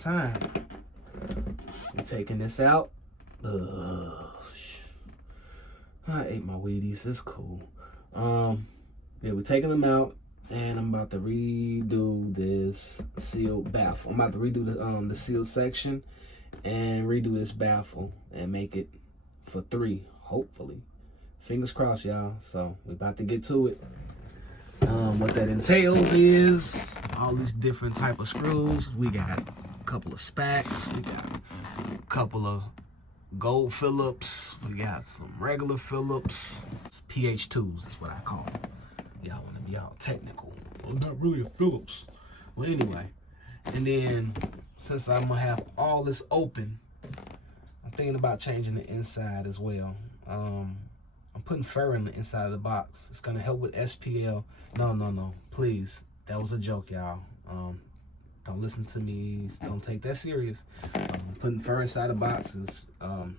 time. We're taking this out. Ugh. I ate my Wheaties. It's cool. Yeah, we're taking them out, and I'm about to redo this sealed baffle. I'm about to redo the sealed section and redo this baffle and make it for 3, hopefully. Fingers crossed, y'all. So we're about to get to it. What that entails is all these different type of screws. We got a couple of Spacs. We got a couple of gold Phillips. We got some regular Phillips. It's Ph2s is what I call them. Y'all want to be all technical. Well, not really a Phillips. Well, anyway. And then, since I'm going to have all this open, I'm thinking about changing the inside as well. I'm putting fur in the inside of the box. It's going to help with SPL. No. Please. That was a joke, y'all. Don't listen to me. Don't take that serious. Putting fur inside the box is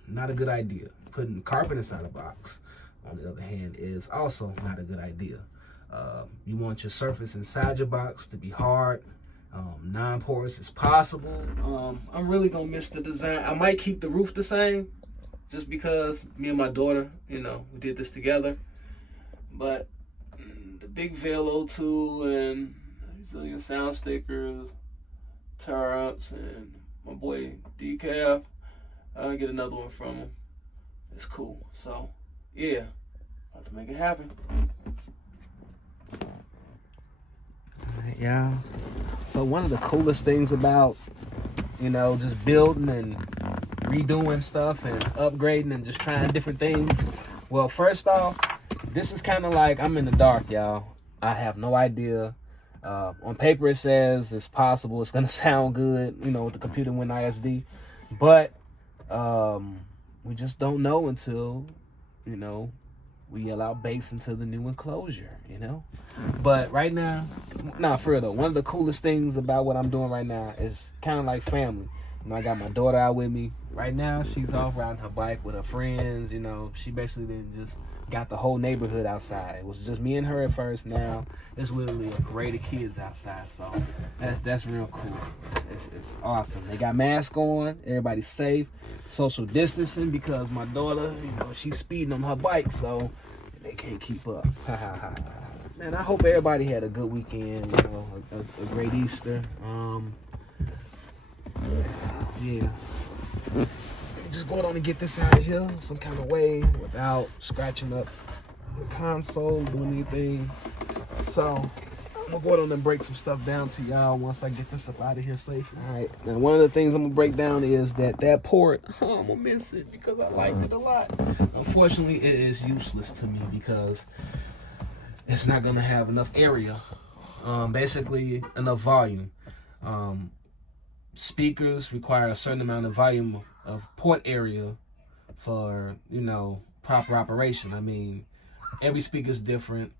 not a good idea. Putting carpet inside the box, on the other hand, is also not a good idea. You want your surface inside your box to be hard, non-porous as possible. I'm really going to miss the design. I might keep the roof the same, just because me and my daughter, we did this together. But the big Veil 02 and Resilient sound stickers, tear-ups, and my boy Decaf, I'll get another one from him. It's cool. So, yeah, about to make it happen. Alright, y'all. So one of the coolest things about, just building and redoing stuff and upgrading and just trying different things. Well, first off, this is kind of like I'm in the dark, y'all. I have no idea. On paper, it says it's possible. It's going to sound good, with the computer win ISD. But we just don't know until, we allow bass into the new enclosure, But right now, for real though, one of the coolest things about what I'm doing right now is kind of like family. I got my daughter out with me. Right now, she's off riding her bike with her friends. She basically just got the whole neighborhood outside. It was just me and her at first. Now it's literally a parade of kids outside. So that's real cool. It's awesome. They got masks on. Everybody's safe. Social distancing because my daughter, she's speeding on her bike, so they can't keep up. Man, I hope everybody had a good weekend. A great Easter. Yeah. Just going on to get this out of here some kind of way without scratching up the console, doing anything. So I'm gonna go on and break some stuff down to y'all once I get this up out of here safely. All right. Now one of the things I'm gonna break down is that port. I'm gonna miss it because I liked it a lot. Unfortunately, it is useless to me because it's not gonna have enough area. Basically enough volume. Speakers require a certain amount of volume of port area for, proper operation. I mean, every speaker is different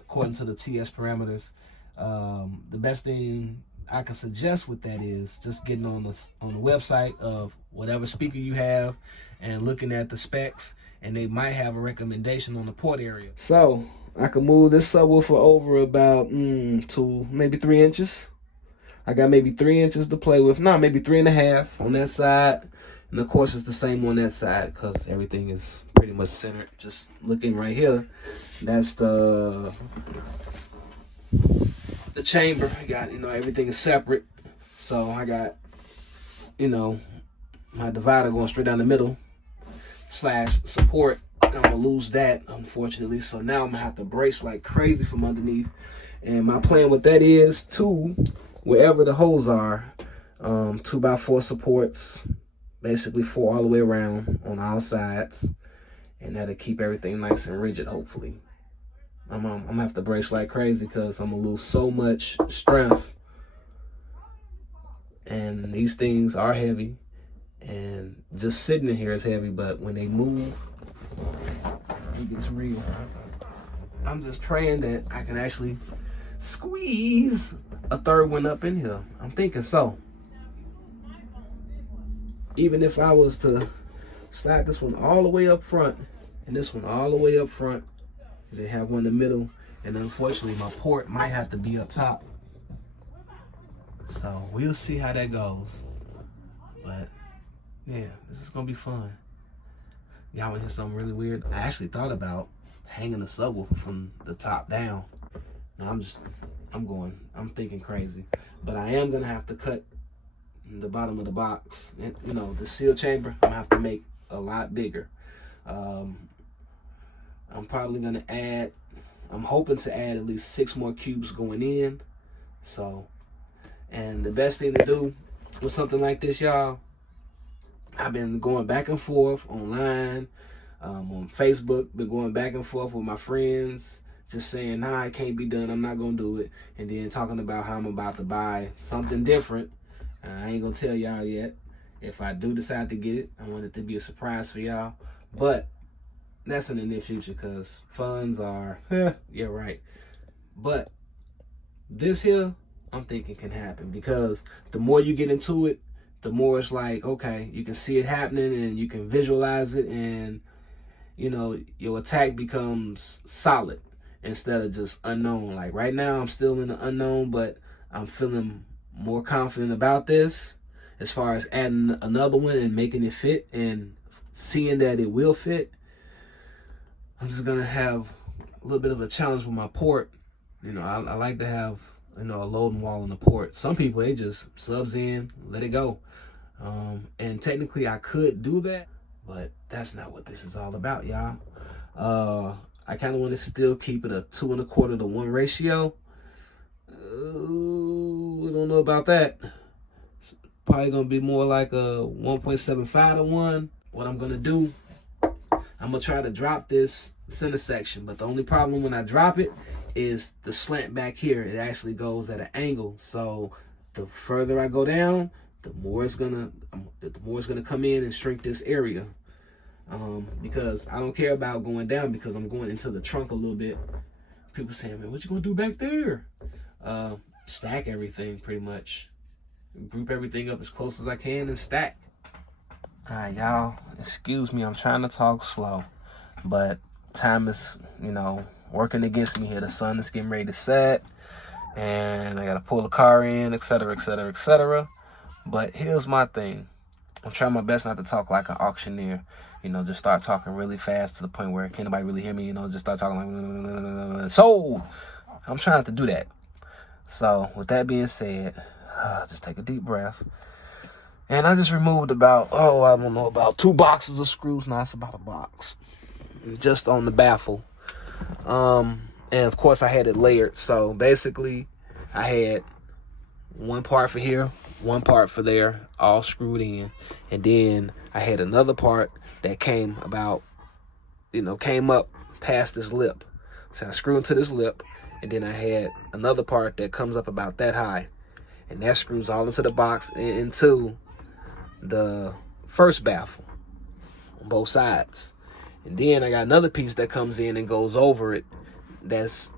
according to the TS parameters. The best thing I can suggest with that is just getting on the website of whatever speaker you have and looking at the specs, and they might have a recommendation on the port area. So I can move this subwoofer over about 2, maybe 3 inches. I got maybe 3 inches to play with. No, maybe 3.5 on that side. And of course, it's the same on that side because everything is pretty much centered. Just looking right here, that's the chamber. I got, everything is separate. So I got, my divider going straight down the middle / support. And I'm going to lose that, unfortunately. So now I'm going to have to brace like crazy from underneath. And my plan with that is wherever the holes are, 2x4 supports, basically 4 all the way around on all sides, and that'll keep everything nice and rigid, hopefully. I'm gonna have to brace like crazy because I'm gonna lose so much strength, and these things are heavy, and just sitting in here is heavy, but when they move, it gets real. I'm just praying that I can actually squeeze a third one up in here. I'm thinking so. Even if I was to slide this one all the way up front and this one all the way up front, they have one in the middle, and unfortunately my port might have to be up top. So we'll see how that goes. But yeah, this is gonna be fun. Y'all wanna hear something really weird? I actually thought about hanging the subwoofer from the top down. Now I'm thinking crazy. But I am gonna have to cut the bottom of the box. And, you know, the seal chamber, I'm gonna have to make a lot bigger. I'm probably gonna I'm hoping to add at least 6 more cubes going in. So, and the best thing to do with something like this, y'all, I've been going back and forth online, on Facebook, been going back and forth with my friends, just saying, nah, it can't be done, I'm not gonna do it. And then talking about how I'm about to buy something different. I ain't gonna tell y'all yet. If I do decide to get it, I want it to be a surprise for y'all. But that's in the near future, because funds are, yeah, right. But this here, I'm thinking can happen, because the more you get into it, the more it's like, okay, you can see it happening and you can visualize it, and, you know, your attack becomes solid instead of just unknown. Like right now, I'm still in the unknown, but I'm feeling more confident about this as far as adding another one and making it fit and seeing that it will fit. I'm just gonna have a little bit of a challenge with my port. You know, I like to have, you know, a loading wall in the port. Some people, they just subs in, let it go. And technically I could do that, but that's not what this is all about, y'all. I kind of want to still keep it a 2 1/4 to 1 ratio. I don't know about that. It's probably gonna be more like a 1.75 to 1. What I'm gonna do, I'm gonna try to drop this center section, but the only problem when I drop it is the slant back here. It actually goes at an angle, so the further I go down, the more it's gonna come in and shrink this area. Because I don't care about going down, because I'm going into the trunk a little bit. People saying, man, what you gonna do back there? Stack everything, pretty much. Group everything up as close as I can and stack. All right, y'all, excuse me, I'm trying to talk slow, but time is, you know, working against me here. The sun is getting ready to set, and I gotta pull the car in, etc., etc., etc. But here's my thing. I'm trying my best not to talk like an auctioneer. You know, just start talking really fast to the point where can't nobody really hear me. You know, just start talking like, so I'm trying not to do that. So with that being said, just take a deep breath. And I just removed about, I don't know, about 2 boxes of screws. Now it's about a box, just on the baffle. And of course I had it layered. So basically I had one part for here, one part for there, all screwed in. And then I had another part that came about, you know, came up past this lip. So I screwed into this lip, and then I had another part that comes up about that high. And that screws all into the box and into the first baffle on both sides. And then I got another piece that comes in and goes over it that's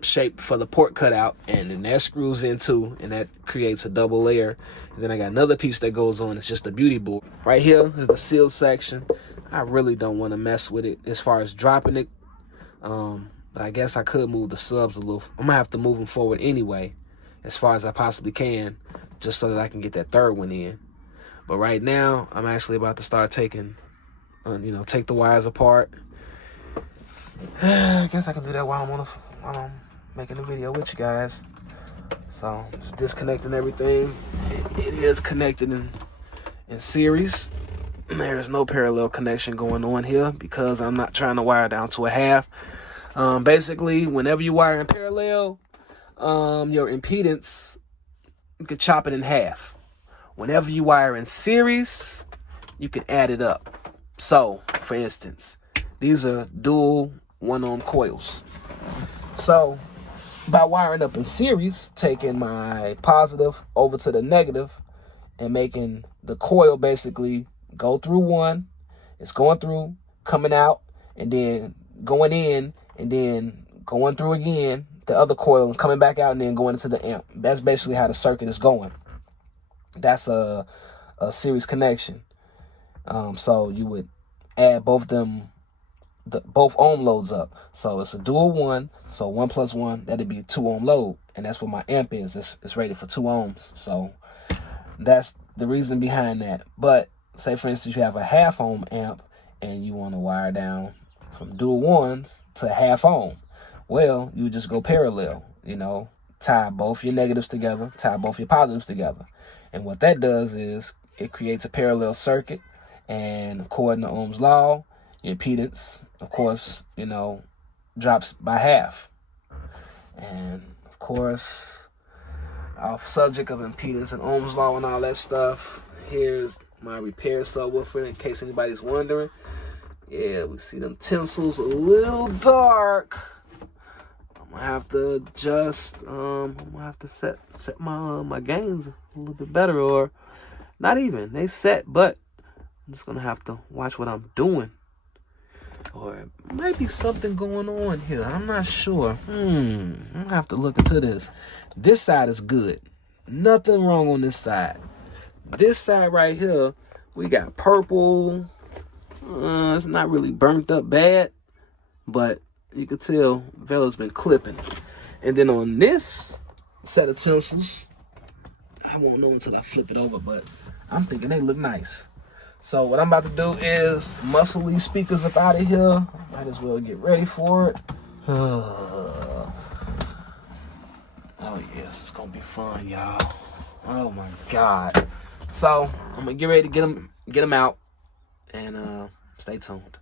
shaped for the port cutout, and then that screws into, and that creates a double layer. And then I got another piece that goes on. It's just a beauty board. Right here is the seal section. I really don't want to mess with it as far as dropping it. But I guess I could move the subs a little. I'm gonna have to move them forward anyway, as far as I possibly can, just so that I can get that third one in. But right now, I'm actually about to start taking, take the wires apart. I guess I can do that while I'm making the video with you guys. So just disconnecting everything. It is connected in series. There is no parallel connection going on here because I'm not trying to wire down to a half. Basically, whenever you wire in parallel, your impedance, you could chop it in half. Whenever you wire in series, you can add it up. So, for instance, these are dual 1 ohm coils. So, by wiring up in series, taking my positive over to the negative and making the coil basically go through one, it's going through, coming out, and then going in, and then going through again, the other coil, and coming back out, and then going into the amp. That's basically how the circuit is going. That's a series connection. So you would add both ohm loads up. So it's a dual 1. So 1 + 1, that'd be 2 ohm load. And that's what my amp is. It's rated for 2 ohms. So that's the reason behind that. But say for instance you have a half ohm amp and you want to wire down from dual ones to half ohm. Well, you just go parallel, you know, tie both your negatives together, tie both your positives together. And what that does is it creates a parallel circuit, and according to Ohm's law, your impedance, of course, you know, drops by half. And of course, off subject of impedance and Ohm's law and all that stuff, here's my repair subwoofer in case anybody's wondering. Yeah, we see them tinsels a little dark. I'm gonna have to adjust. I'm gonna have to set my gains a little bit better, or not even. They set, but I'm just gonna have to watch what I'm doing. Or maybe something going on here. I'm not sure. I'm gonna have to look into this. This side is good. Nothing wrong on this side. This side right here, we got purple. It's not really burnt up bad, but you can tell Vella's been clipping. And then on this set of tinsels, I won't know until I flip it over, but I'm thinking they look nice. So what I'm about to do is muscle these speakers up out of here. Might as well get ready for it. Oh yes, it's gonna be fun, y'all. Oh my God. So I'm gonna get ready to get them out, and stay tuned.